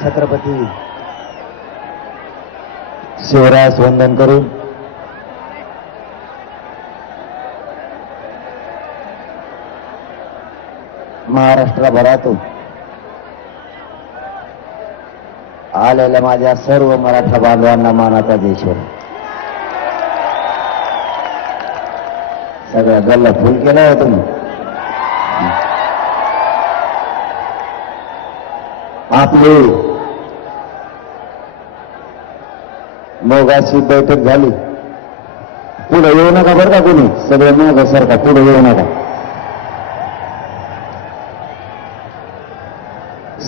छत्रपती शिवरायास वंदन करून महाराष्ट्रभरातून आलेल्या माझ्या सर्व मराठा बांधवांना मानाचा देशवर सगळ्या गल्ला फुल केला होता तुम्ही. आपली मोगाची बैठक झाली. पुढे येऊ नका बरं का कोणी, सगळे माग सरका, पुढे येऊ नका.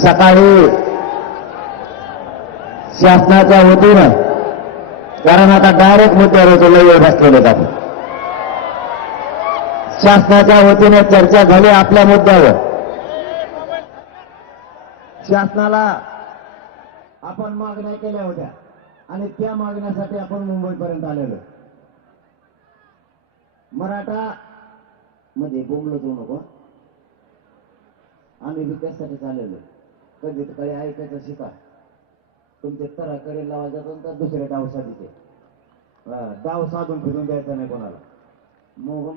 सकाळी शासनाच्या वतीनं, कारण आता डायरेक्ट मुद्द्यावर लय बसलेले आपण, शासनाच्या वतीने चर्चा झाली आपल्या मुद्द्यावर. शासनाला आपण मागण्या केल्या होत्या आणि त्या मागण्यासाठी आपण मुंबईपर्यंत आलेलो. मराठा मध्ये बोंबलो जाऊ नको, आम्ही विकासासाठी चाललेलो. कधी काही ऐकायचं शिका. तुमचे तराकडे लावा जातो तर दुसऱ्या डाव साधीचे डाव साधून फिरून द्यायचं नाही कोणाला,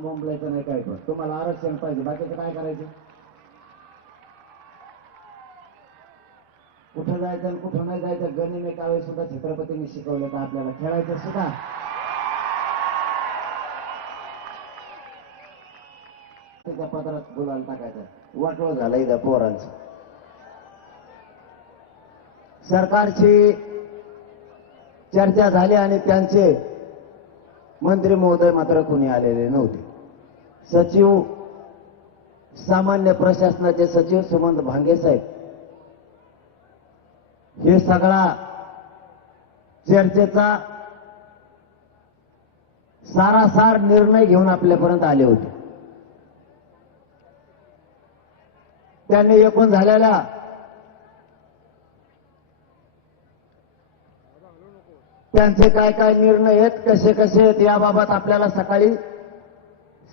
बोंबलायचं नाही. काय पण तुम्हाला आरक्षण पाहिजे, बाकीचं काय करायचं. कुठं जायचं आणि कुठं नाही जायचं गणित एकावेळी सुद्धा छत्रपतींनी शिकवलं तर आपल्याला खेळायचं सुद्धा. त्याच्या पत्रात बोलायला टाकायचं, वाटोळ झालं इथं पोरांचं. सरकारची चर्चा झाली आणि त्यांचे मंत्री महोदय मात्र कोणी आलेले नव्हते. सचिव, सामान्य प्रशासनाचे सचिव सुमंत भांगे साहेब हे सगळा चर्चेचा सारासार निर्णय घेऊन आपल्यापर्यंत आले होते. त्यांनी एकूण झालेल्या त्यांचे काय काय निर्णय आहेत, कसे कसे आहेत याबाबत आपल्याला सकाळी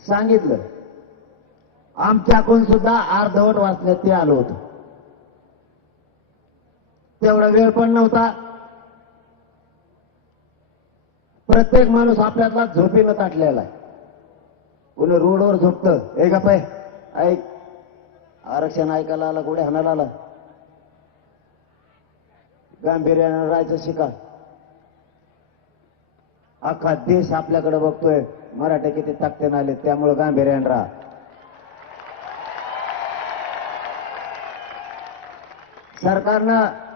सांगितलं. आमच्याकडून सुद्धा अर्धवट वाचण्यात ते आलो होतं. तेवढा वेळ पण नव्हता. प्रत्येक माणूस आपल्यातला झोपीनं ताटलेला आहे. कोणी रोडवर झोपतं, ए गप्प आहे, ऐक, आरक्षण ऐकायला आला, गोडे हाणायला आला. गांभीर्यानं राहायचं शिका. अख्खा देश आपल्याकडे बघतोय, मराठे किती ताकदीने आले, त्यामुळे गांभीर्यानं राहा. सरकारनं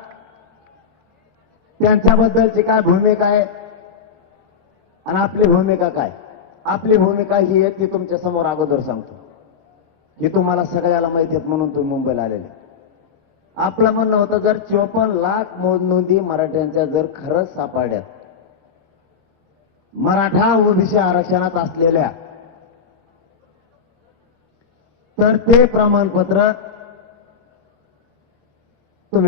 त्यांच्याबद्दलची काय भूमिका आहे आणि आपली भूमिका काय. आपली भूमिका ही आहे ती तुमच्या समोर अगोदर सांगतो, ही तुम्हाला सगळ्याला माहिती आहेत म्हणून तुम्ही मुंबईला आलेले. आपलं म्हणणं होतं, जर 54 लाख नोंदी मराठ्यांच्या जर खरंच सापडल्यात, मराठा ओबीसी आरक्षणात असलेल्या, तर ते प्रमाणपत्र